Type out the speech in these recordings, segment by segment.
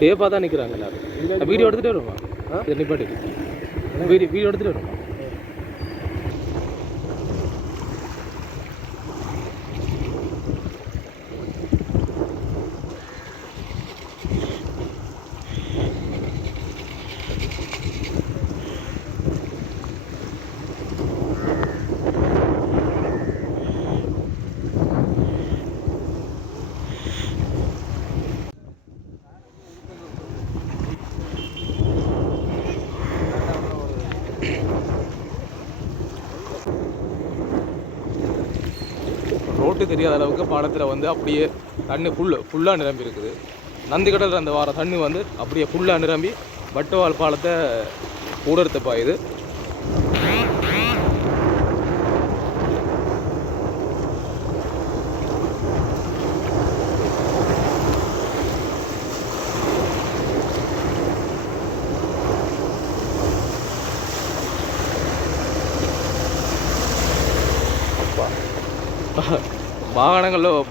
சேஃபாக தான் நிற்கிறாங்க எல்லாரும். வீடியோ எடுத்துகிட்டு வருமா? நிப்பாட்டு வீடியோ எடுத்துகிட்டு வருமா? ரோட்டு தெரியாத அளவுக்கு பாலத்தில் வந்து அப்படியே தண்ணி ஃபுல்லாக நிரம்பி இருக்குது. நந்திக்கடலில் அந்த வார தண்ணி வந்து அப்படியே ஃபுல்லாக நிரம்பி வட்டுவால் பாலத்தை ஊடறுத்து பாயுது.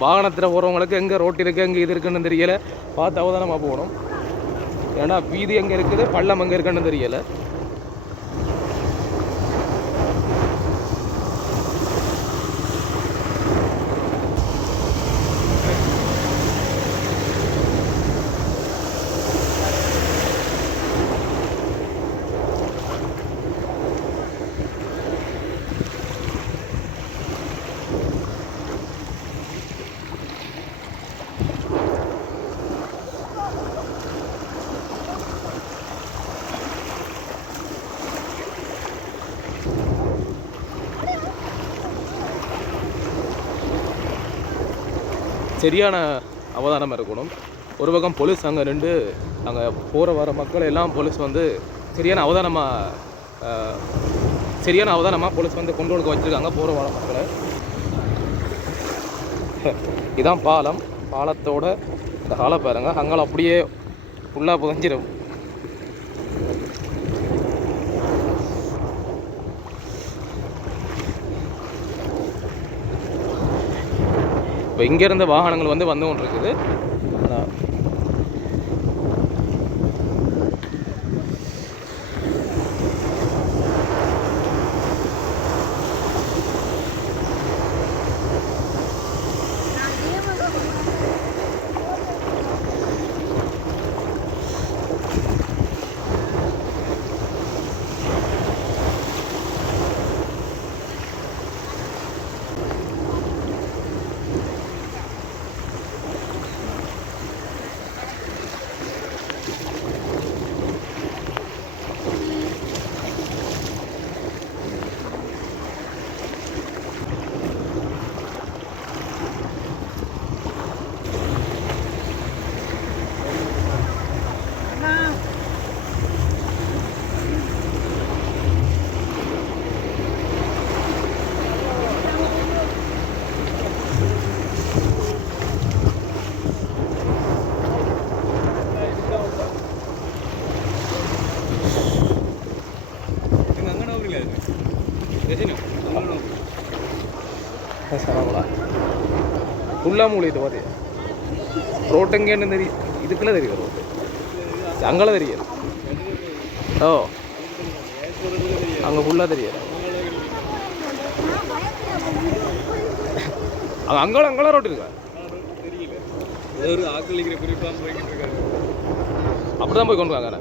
வாகனத்தில் போகிறவங்களுக்கு எங்கே ரோட்டு இருக்குது, எங்கே இது இருக்குன்னு தெரியலை. பார்த்து அவதானமாக போகணும். ஏன்னா வீதி எங்கே இருக்குது, பள்ளம் எங்கே இருக்குன்னு தெரியலை. சரியான அவதானமாக இருக்கணும். ஒரு பக்கம் போலீஸ் அங்கே நின்று அங்கே போகிற வர மக்கள் எல்லாம் போலீஸ் வந்து சரியான அவதானமாக போலீஸ் வந்து கொண்டு கொடுக்க வச்சுருக்காங்க போகிற வர மக்களை. இதான் பாலத்தோட இந்த காலை பாருங்க, அங்கே அப்படியே ஃபுல்லாக புதஞ்சிடும். இப்போ இங்கேருந்து வாகனங்கள் வந்து கொண்டு இருக்குது. ஃபுல்லாக மூலிட்டு பார்த்து ரோட்டு எங்கேன்னு தெரியும். இதுக்குள்ளே தெரியும் ரோட்டு, அங்கெல்லாம் தெரியாது. ஓ அங்கே ஃபுல்லாக தெரியாது. அங்கெல்லாம் ரோட்டு இருக்கா? அப்படி தான் போய் கொண்டு வாங்க.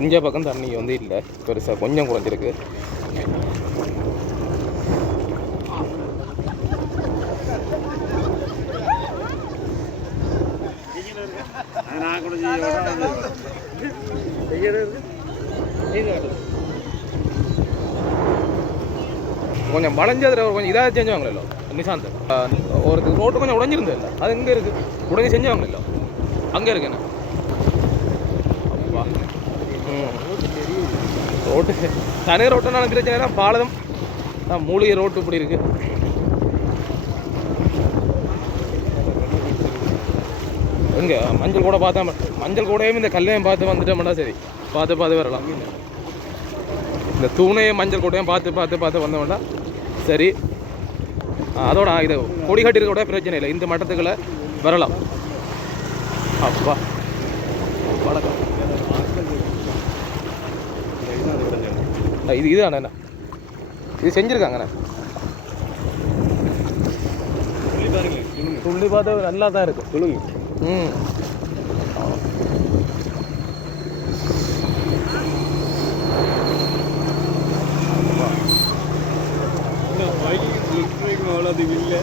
இந்த பக்கம் தண்ணி வந்து இல்லை, பெருசாக கொஞ்சம் குறைஞ்சிருக்கு. கொஞ்சம் வளைஞ்சதில் கொஞ்சம் இதாக செஞ்சுவாங்களோ நிசாந்த். ஒரு ரோட்டு கொஞ்சம் உடஞ்சிருந்தது இல்லை, அது எங்கே இருக்குது? உடனே செஞ்சுவாங்களோ அங்கே இருக்குண்ணே. அப்பா ரோட்டு தனி ரோட்டுனாலும் பிரச்சனை, பாலதம் மூலிகை ரோட்டு இப்படி இருக்குது. எங்கே மஞ்சள் கூட பார்த்தா, மஞ்சள் கூடையும் இந்த கல்லையும் பார்த்து வந்துட்டோம்னா சரி, பார்த்து வரலாம். இந்த தூணையும் மஞ்சள் கூடையும் பார்த்து வந்தோம்னா சரி. அதோட இது கொடி கட்டிருக்க கூட பிரச்சனை இல்லை, இந்த மட்டத்துக்குள்ள வரலாம். அப்பா வணக்கம். இது இதுதானே இது செஞ்சுருக்காங்கண்ணே. துள்ளி பார்த்தா நல்லா தான் இருக்கும். சொல்லுங்க. ம். அவ்வளோ இல்லை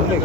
ஒன்று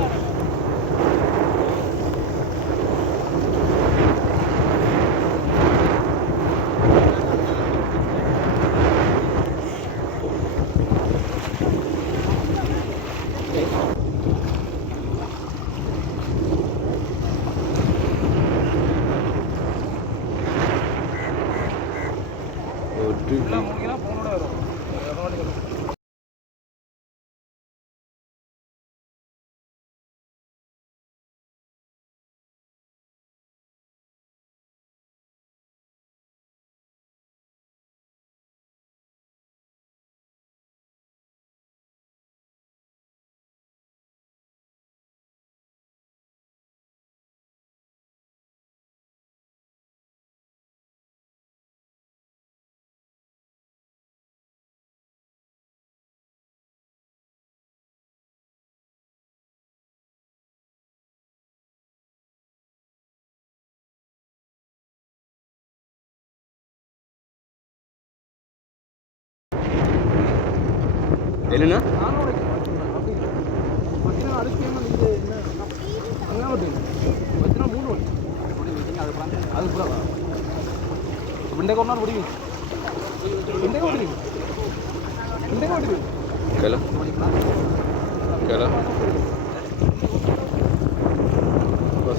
என்னண்ணா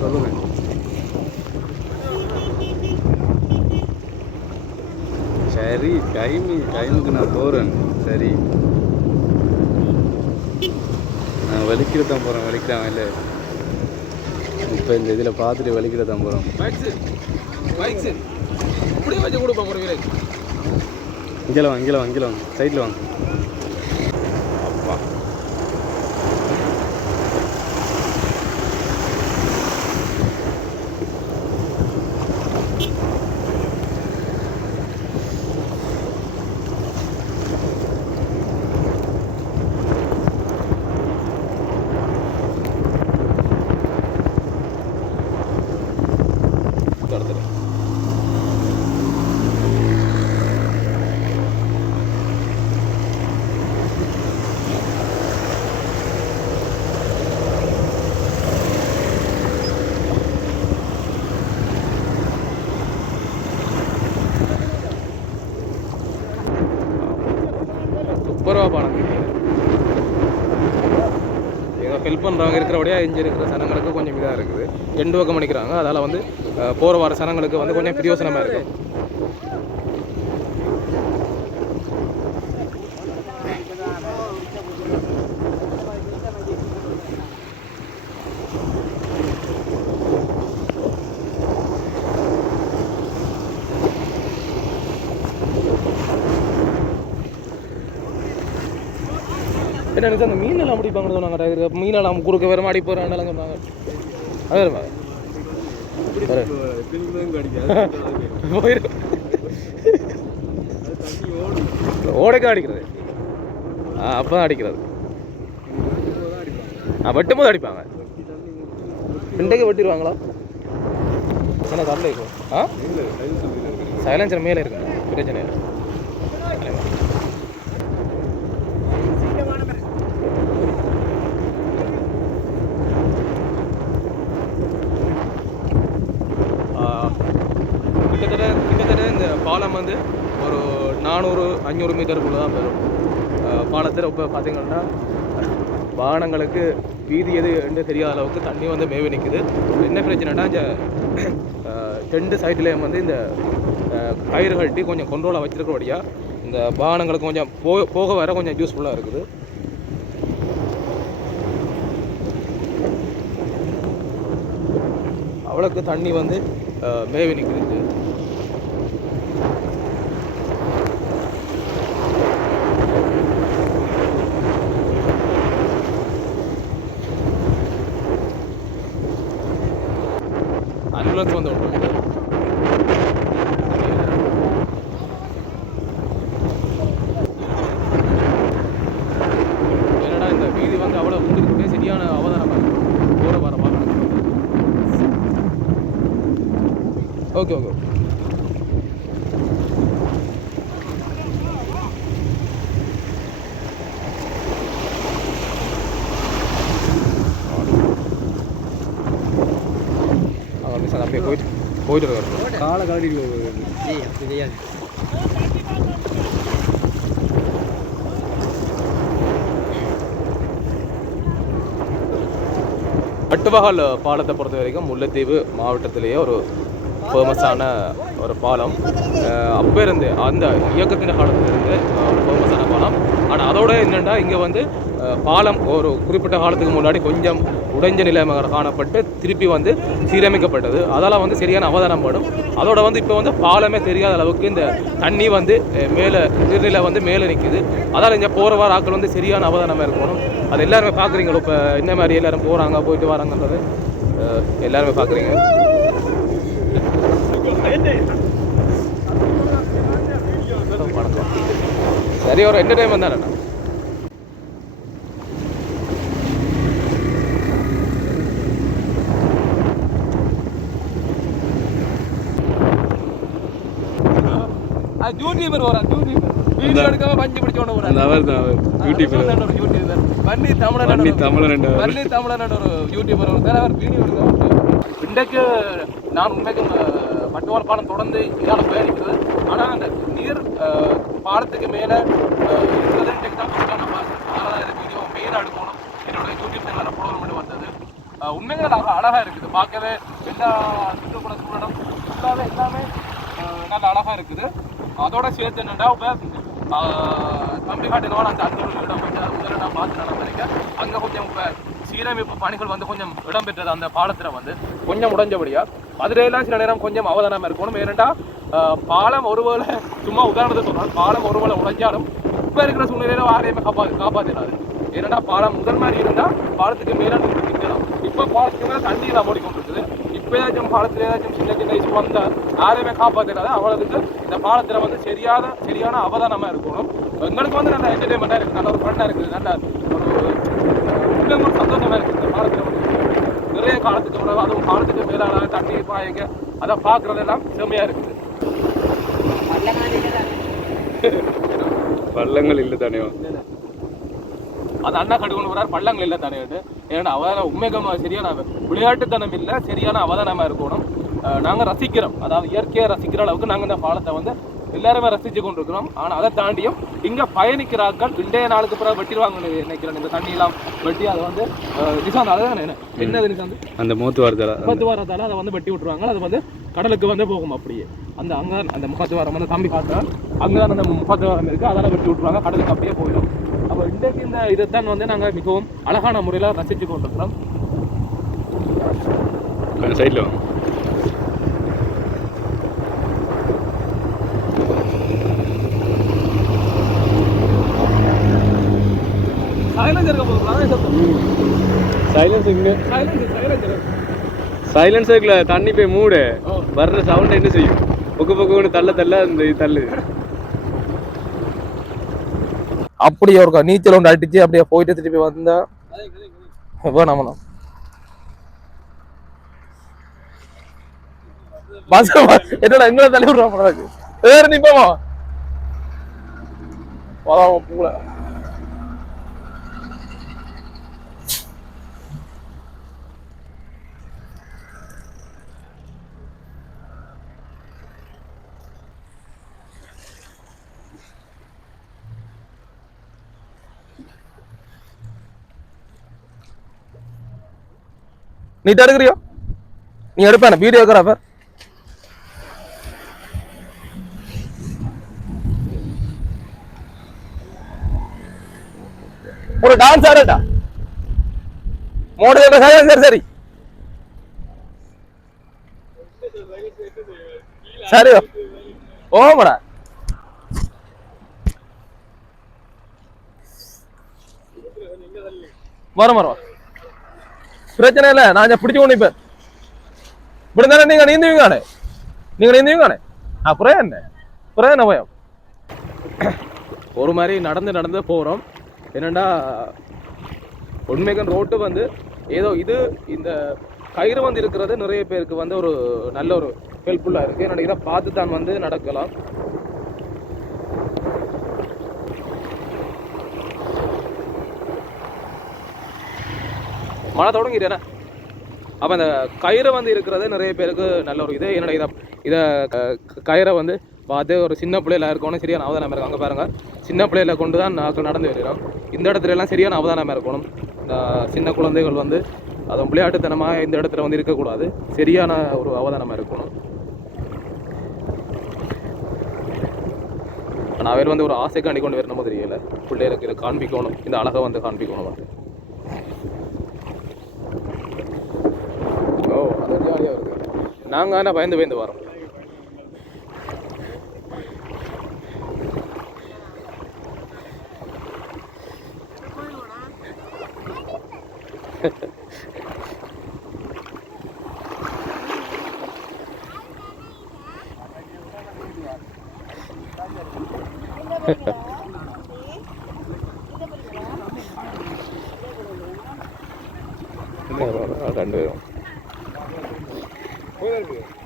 சொல்லுங்க. சரி டைமுக்கு நான் போகிறேன். சரி நான் வலிக்கிற தான் போகிறேன். வலிக்கிறான் இல்லை இப்போ இந்த இதில் பார்த்துட்டு வலிக்கிற தான் போகிறோம். இங்கே வாங்க சைடில் வாங்க. அப்பா சூப்பராக பாடம் ஏதோ ஹெல்ப் பண்ணுறவங்க இருக்கிறபடியாக இங்கே இருக்கிற சனங்களுக்கு கொஞ்சம் இதாக இருக்குது. 2 பக்கம் பண்ணிக்கிறாங்க. அதால் வந்து போகிற வர சனங்களுக்கு வந்து கொஞ்சம் பிரயோசனமாக இருக்குது. என்ன நினச்சா அந்த மீனெல்லாம் முடிப்பாங்கன்னு சொன்னாங்க. மீனெல்லாம் குறுக்க வேறு மாடி போகிறாங்க சொன்னாங்க. அது ஓடைக்கா அடிக்கிறது. அப்போ தான் அடிக்கிறது. வெட்டும் போது அடிப்பாங்க. இன்றைக்கு வெட்டிடுவாங்களா? என்ன தரல இருக்கும். சைலன்சர் மேலே இருக்குங்க. பிரச்சனை இல்லை. கிட்டத்தட்ட இந்த பாலம் வந்து ஒரு 400-500 மீட்டருக்குள்ளே தான் வரும். பாலத்தில் இப்போ பார்த்திங்கன்னா வாகனங்களுக்கு வீதி எது என்று தெரியாத அளவுக்கு தண்ணி வந்து மேவி நிற்குது. என்ன பிரச்சனைனா இந்த 2 சைட்லேயும் வந்து இந்த கயிறு கட்டி கொஞ்சம் கண்ட்ரோலாக வச்சுருக்கபடியா இந்த வாகனங்களுக்கு கொஞ்சம் போக வர கொஞ்சம் யூஸ்ஃபுல்லாக இருக்குது. அவ்வளோக்கு தண்ணி வந்து மேவி நிற்குது. ஆம்புலன்ஸ் வந்து விட்டு என்னடா இந்த வீதி வந்து அவ்வளோ முடிஞ்சுக்கிட்டே சரியான அவதானம் போகிற வர வாகனம். ஓகே ஓகே அப்படியே போயிட்டு இருக்காரு. காலை காலடி பட்டுவகால் பாலத்தை பொறுத்த வரைக்கும் முல்லைத்தீவு மாவட்டத்திலேயே ஒரு ஃபேமஸான ஒரு பாலம். அப்போ இருந்து அந்த இயக்கத்தின் காலத்திலிருந்து ஒரு ஃபேமஸான பாலம். ஆனால் அதோட என்னென்னா இங்கே வந்து பாலம் ஒரு குறிப்பிட்ட காலத்துக்கு முன்னாடி கொஞ்சம் உடைஞ்ச நிலைமை காணப்பட்டு திருப்பி வந்து சீரமைக்கப்பட்டது. அதால் வந்து சரியான அவதானம் படும். அதோட வந்து இப்போ வந்து பாலமே தெரியாத அளவுக்கு இந்த தண்ணி வந்து மேலே நீர்நிலை வந்து மேலே நிற்குது. அதால் இங்கே போகிற வர ஆட்கள் வந்து சரியான அவதானமாக இருக்கணும். அது எல்லாருமே பார்க்குறீங்களோ இப்போ இந்த மாதிரி எல்லோரும் போகிறாங்க போயிட்டு வராங்கன்றது எல்லாருமே பார்க்குறீங்க. சரி ஒரு என்டர்டைன்மெண்ட் தானே. யூடியூபர் வரான், யூடியூபர் வீடியோ எடுக்காம பஞ்சு பிடிச்சோன்னு வரான். அவர் தான் யூடியூபர், யூடியூபர் வன்னி தமிழன் ஒரு யூடியூபர் வரார். அவர் வீடியோ எடுக்காம இன்றைக்கு நான் உண்மைக்கும் பட்டுவால் பாலம் தொடர்ந்து இதால் பயணிக்கிறது. ஆனால் அந்த நீர் பாலத்துக்கு மேலே இருக்கிறது இன்றைக்கு தான் கொஞ்சம் நம்ம அதனால் இந்த வீடியோ மெயினாக எடுக்கணும். என்னோட யூடியூப் சேனலில் ப்ரோக்ராம் பண்ணி வந்தது. உண்மைகள் அழகாக இருக்குது பார்க்கவே. எல்லா சுற்றுப்புற சூழலும் ஃபுல்லாகவே எல்லாமே நல்ல அழகாக இருக்குது. அதோட சேர்த்து என்னென்னா இப்போ தமிழ்நாட்டினோட அந்த அந்த ஒரு இடம் கொஞ்சம் முதலிடம் பார்த்து நான் நினைக்கிறேன். அங்கே கொஞ்சம் இப்போ சீரமைப்பு பணிகள் வந்து கொஞ்சம் இடம்பெற்றது. அந்த பாலத்தில் வந்து கொஞ்சம் உடைஞ்சபடியாக அதிலெல்லாம் சில நேரம் கொஞ்சம் அவதானமாக இருக்கணும். ஏனெண்டா பாலம் ஒருவேளை சும்மா உதாரணத்தை சொன்னால் பாலம் ஒருவேளை உடைஞ்சாலும் இப்போ இருக்கிற சூழ்நிலையில் யாரையுமே காப்பாற்றினாரு. ஏன்னா பாலம் முதல் மாதிரி இருந்தால் பாலத்துக்கு மேலே நிற்கலாம். இப்போ பாலத்துக்கு மேலே தண்ணியெல்லாம் ஓடிக்கொண்டிருக்குது. இப்போ ஏதாச்சும் பாலத்தில் ஏதாச்சும் சின்ன சின்ன இஷ்யூ வந்தால் யாரையுமே காப்பாற்றினாது. அவ்வளோதுக்கு இந்த பாலத்தில் வந்து சரியான அவதானமாக இருக்கணும். எங்களுக்கு வந்து நல்ல என்டர்டைன்மெண்ட்டாக இருக்குது, நல்ல ஒரு ஃபன்னாக இருக்குது, நல்ல ஒரு சந்தோஷமாக இருக்குது. இந்த பாலத்தில் வந்து நிறைய காலத்துக்கு உணவு, அதுவும் காலத்துக்கு மேலான தண்ணி பாயங்க அதை பார்க்குறதெல்லாம் செம்மையாக இருக்குது. பள்ளங்கள் இல்லை தானே அந்த அண்ணா கடுக்கொண்டு வரார். பள்ளங்கள் இல்லை தானே. ஏன்னா அவதான உண்மைகமாக சரியான விளையாட்டுத்தனம் இல்லை, சரியான அவதானமாக இருக்கணும். நாங்கள் ரசிக்கிறோம், அதாவது இயற்கையை ரசிக்கிற அளவுக்கு நாங்கள் இந்த பாலத்தை வந்து எல்லாருமே ரசித்து கொண்டு இருக்கிறோம். ஆனால் அதை தாண்டியும் இங்கே பயணிக்கிறார்கள் இன்றைய நாளுக்கு பிறகு வெட்டிடுவாங்கன்னு நினைக்கிறேன். இந்த தண்ணியெல்லாம் வெட்டி அதை வந்து நிசாந்த் அதுதான் என்னது நிசாந்த் அந்த முகத்து வாரத்தால் அதை வந்து வெட்டி விட்டுருவாங்க. அது வந்து கடலுக்கு வந்து போகும். அப்படியே அந்த அங்கே அந்த முகத்து வாரம் வந்து தம்பி காட்டுறான். அங்கே தான் அந்த முகத்து வாரம் இருக்குது. அதெல்லாம் வெட்டி விட்டுருவாங்க, கடலுக்கு அப்படியே போயிடும். அப்போ இன்றைக்கு இந்த இதைத்தான் வந்து நாங்கள் மிகவும் அழகான முறையில் ரசித்து கொண்டிருக்கிறோம். சைடில் சைலன்சர்ல தண்ணி போய் மூடு வர்ற சவுண்ட் என்ன செய்யும்? பொக்கு தள்ள அந்த தள்ளு. அப்படியே ஒரு நீச்சல் ஒன்று அடிச்சு அப்படியே போயிட்டு திருப்பி வந்தா வேணாம். என்னடா எங்களை தள்ளி விடுறாங்க. வேற நிப்பமா பூல நீ தடுக்கிறியோ? நீ எடுப்பேன் வீடியோகிராஃபர். ஒரு டான்ஸ் ஆடட்டா மோடு சரி சரி ஓமடா. வரும் பிரச்சனை இல்லை. நான் பிடிச்சு கொண்டு இப்ப இப்படி தானே நீங்கள் நீந்துவீங்கானே நீங்கள் நீந்துவீங்கானே அப்புறம் என்ன பயம் ஒரு மாதிரி நடந்து போகிறோம். என்னென்னா உண்மைக்கு ரோட்டு வந்து ஏதோ இது இந்த கயிறு வந்து இருக்கிறது நிறைய பேருக்கு வந்து ஒரு நல்ல ஒரு ஹெல்ப்ஃபுல்லாக இருக்குது. என்னோட இதை பார்த்து தான் வந்து நடக்கலாம். மழை தொடங்கிட்டேனா அப்போ இந்த கயிறை வந்து இருக்கிறது நிறைய பேருக்கு நல்ல ஒரு இது. என்னோட இதை கயிறை வந்து பார்த்து ஒரு சின்ன பிள்ளையில இருக்கணும் சரியான அவதானம் இருக்கும். அங்கே பாருங்கள் சின்ன பிள்ளையில கொண்டு தான் நாங்கள் நடந்து வருகிறோம். இந்த இடத்துல எல்லாம் சரியான அவதானமாக இருக்கணும். சின்ன குழந்தைகள் வந்து அதுவும் விளையாட்டுத்தனமாக இந்த இடத்துல வந்து இருக்கக்கூடாது. சரியான ஒரு அவதானமாக இருக்கணும். ஆனால் அவர் வந்து ஒரு ஆசைக்காண்டி கொண்டு வரணும் தெரியல. பிள்ளைகளுக்கு இதை காண்பிக்கணும், இந்த அழகை வந்து காண்பிக்கணும் வந்து. ஓ அது ஜாலியாக இருக்குது. நாங்கள் ஆனால் பயந்து வரோம். ரெண்டு பேரும்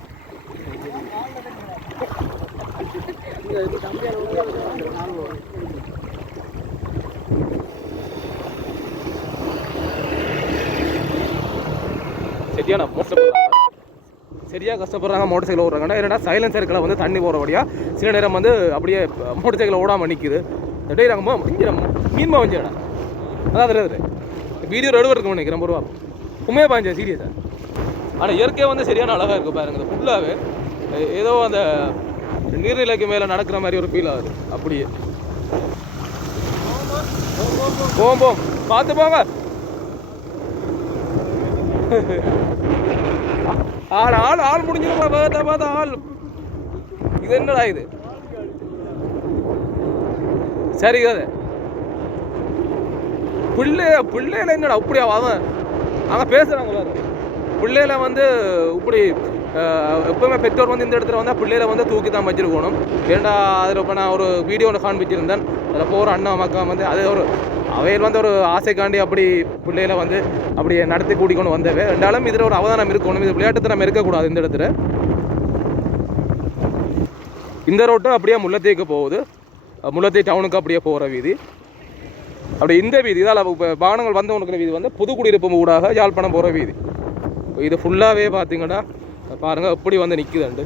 சரியாக கஷ்டப்படுறாங்க மோட்டர் சைக்கிள் ஓடுறாங்கன்னா. என்னன்னா சைலன்சருக்களை வந்து தண்ணி போகிறபடியா சில நேரம் வந்து அப்படியே மோட்டர் சைக்கிள் ஓடாமல் நிற்குது. டேய் நாங்கள் மீன்மா வஞ்சேடா அதாவது வீடியோ எடுவருக்கு நினைக்கிறேன் ரூபா உண்மையாக பாஞ்சேன் சீரியஸாக. ஆனால் இயற்கையாக வந்து சரியான அழகாக இருக்குது பாருங்க. இந்த ஃபுல்லாகவே ஏதோ அந்த நீர்நிலைக்கு மேலே நடக்கிற மாதிரி ஒரு ஃபீல் ஆகுது. அப்படியே போம் பார்த்து போங்க. ஆள் முடிஞ்சிருப்பா பார்த்தா ஆள். இது என்னடா இது சரி அது பிள்ளையில என்னடா அப்படியா அவன் அங்கே பேசுகிறாங்களா பிள்ளையில வந்து இப்படி எப்பவுமே பெற்றோர் வந்து இந்த இடத்துல வந்தால் பிள்ளையில வந்து தூக்கி தான் வச்சிருக்கணும். ஏன்டா அதில் இப்போ நான் ஒரு வீடியோ ஒன்று காண்பிச்சிருந்தேன். அதில் போகிற அண்ணா மக்கா வந்து அது ஒரு அவையில் வந்து ஒரு ஆசைக்காண்டி அப்படி பிள்ளையில வந்து அப்படி நடத்தி கூட்டிக்கொண்டு வந்தவே. ரெண்டாலும் இதில் ஒரு அவதானம் இருக்கணும். இது விளையாட்டுத்தனம் இருக்கக்கூடாது இந்த இடத்துல. இந்த ரோட்டும் அப்படியே முல்லைத்தீவுக்கு போகுது. முல்லைத்தீவு டவுனுக்கு அப்படியே போகிற வீதி. அப்படி இந்த வீதி இதால் வாகனங்கள் வந்தவனுக்கு வீதி வந்து புதுக்குடியிருப்பு ஊடாக யாழ்ப்பாணம் போகிற வீதி. இது ஃபுல்லாகவே பார்த்தீங்கன்னா பாருங்கள் எப்படி வந்து நிற்குதுண்டு.